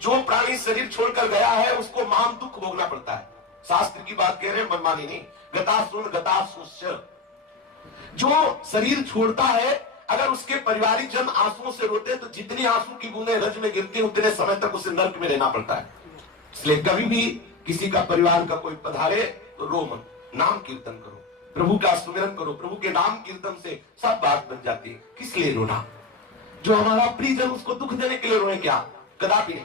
जो प्राणी शरीर छोड़कर गया है उसको महान दुख भोगना पड़ता है। शास्त्र की बात कह रहे हैं, मनमानी नहीं। गतासुश्च, जो शरीर छोड़ता है, अगर उसके पारिवारिक जन आंसुओं से रोते तो जितनी आंसू की बूंदें रज में गिरती उतने समय तक उसे नर्क में रहना पड़ता है। इसलिए कभी भी किसी का परिवार का कोई पधारे तो रो मत, नाम कीर्तन करो, प्रभु का सुमिरन करो। प्रभु के नाम कीर्तन से सब बात बन जाती है। किस लिए रोना? जो हमारा प्रियजन उसको दुख देने के लिए रोए क्या? कदापि नहीं।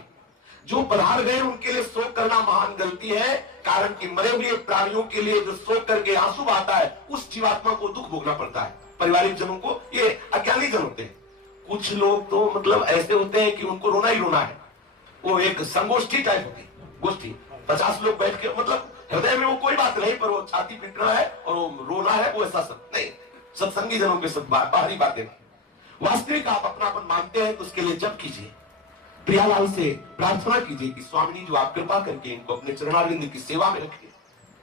जो पधार गए उनके लिए शोक करना महान गलती है, कारण कि मरे हुए प्राणियों के लिए जो शोक करके आंसू बहाता है उस जीवात्मा को दुख भोगना पड़ता है। पारिवारिक जनों को, ये अज्ञानी जन होते हैं। कुछ लोग तो मतलब ऐसे होते हैं कि उनको रोना ही रोना है। वो एक संगोष्ठी टाइप होती है, गोष्ठी, 50 लोग बैठ के, मतलब हृदय में वो कोई बात नहीं, पर वो छाती पीटना है और वो रोना है, वो ऐसा सब नहीं। सत्संगी जनों के सब बाहरी बातें। वास्तविक आप अपनापन मानते हैं तो उसके लिए जप कीजिए, प्रियालाल से प्रार्थना कीजिए कि स्वामिनी जो आप कृपा करके इनको अपने चरणारविंद की सेवा में रखिए।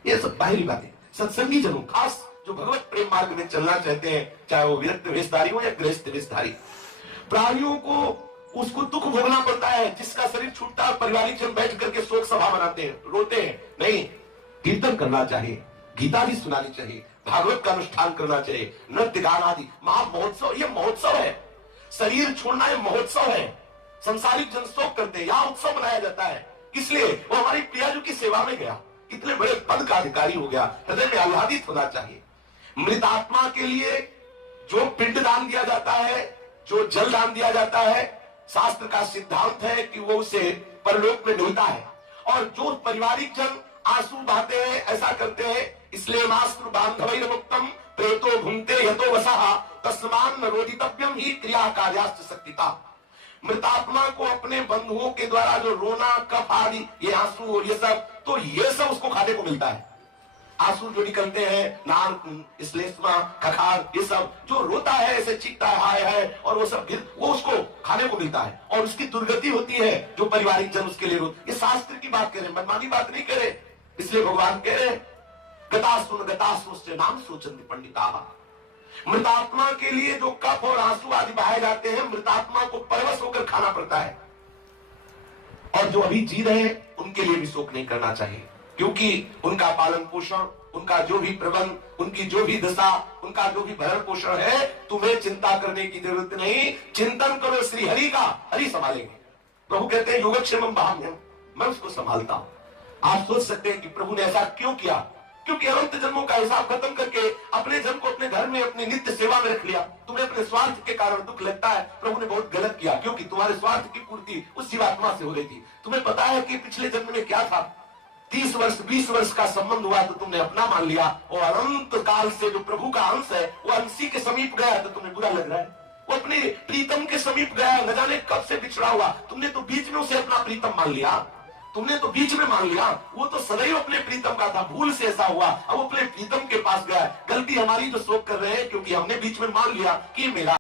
ये सब बाहरी बातें। सत्संगी जनों, खास जो भगवत प्रेम मार्ग में चलना चाहते हैं, चाहे वो विरक्त वेशधारी हो या गृहस्थ वेशधारी, प्राणियों को उसको दुख भोगना पड़ता है। जिसका शरीर छूटता है, पारिवारिक जन बैठ करके शोक सभा बनाते हैं, रोते हैं। नहीं, कीर्तन करना चाहिए, गीता भी सुनानी चाहिए, भागवत का अनुष्ठान करना चाहिए, नृत्य गान आदि। महा महोत्सव, ये महोत्सव है। शरीर छोड़ना ये महोत्सव है। संसारिक जन शोक करते हैं, यहाँ उत्सव मनाया जाता है। इसलिए वो हमारी प्रियाजू की सेवा में गया, इतने बड़े पद का अधिकारी हो गया, हृदय में आह्लादित होना चाहिए। मृत आत्मा के लिए जो पिंड दान दिया जाता है, जो जल दान दिया जाता है, शास्त्र का सिद्धांत है कि वो उसे परलोक में मिलता है। और जो पारिवारिक जन आंसू बहाते हैं, ऐसा करते हैं, इसलिए मास्त्र बांधवैर्मुक्तम प्रेतो भुंक्ते यतो वसः तस्मान् रोदितव्यम ही क्रिया कार्याश्च शक्तिता। मृतात्मा को अपने बंधुओं के द्वारा जो रोना, कफ आदि, ये आंसू, ये सब, तो ये सब उसको खाने को मिलता है। आंसू जो निकलते हैं, नान, श्लेष्मा, खखार, ये सब जो रोता है, ऐसे चीखता है, हाय हाय, और वो सब फिर वो उसको खाने को मिलता है और उसकी दुर्गति होती है। जो पारिवारिक जन उसके लिए रोते, ये शास्त्र की बात कह रहे, मनमानी बात नहीं करे। इसलिए भगवान कह रहे गतासुश्च नाम सोचन्ति पंडिताः। मृतात्मा के लिए जो कफ और आंसू आदि बहाए जाते हैं, मृतात्मा को परवश होकर खाना पड़ता है। और जो अभी जी रहे हैं उनके लिए भी शोक नहीं करना चाहिए, क्योंकि उनका पालन पोषण, उनका जो भी प्रबंध, उनकी जो भी दशा, उनका जो भी भरण पोषण है, तुम्हें चिंता करने की जरूरत नहीं। चिंतन करो श्री हरि का, हरि संभालेंगे। प्रभु कहते हैं योगक्षेमम वहाम्यहम्, मैं उसको संभालता हूं। आप सोच सकते हैं कि प्रभु ने ऐसा क्यों किया? क्योंकि अनंत जन्मों का हिसाब खत्म करके अपने जन को अपने घर में अपनी नित्य सेवा में रख लिया। तुम्हें अपने स्वार्थ के कारण दुख लगता है, प्रभु ने बहुत गलत किया, क्योंकि तुम्हारे स्वार्थ की पूर्ति उस जीवात्मा से हो रही थी। तुम्हें पता है कि पिछले जन्म में क्या था? 30 वर्ष 20 वर्ष का संबंध हुआ तो तुमने अपना मान लिया, और अनंत काल से जो प्रभु का अंश है वो अंशी के समीप गया तो तुम्हें बुरा लग रहा है। वो अपने प्रीतम के समीप गया, न जाने कब से बिछड़ा हुआ, तुमने तो बीच में उसे अपना प्रीतम मान लिया। तुमने तो बीच में मान लिया, वो तो सदैव अपने प्रीतम का था, भूल से ऐसा हुआ, अब अपने प्रीतम के पास गया। गलती हमारी जो शोक कर रहे हैं, क्योंकि हमने बीच में मान लिया कि मेरा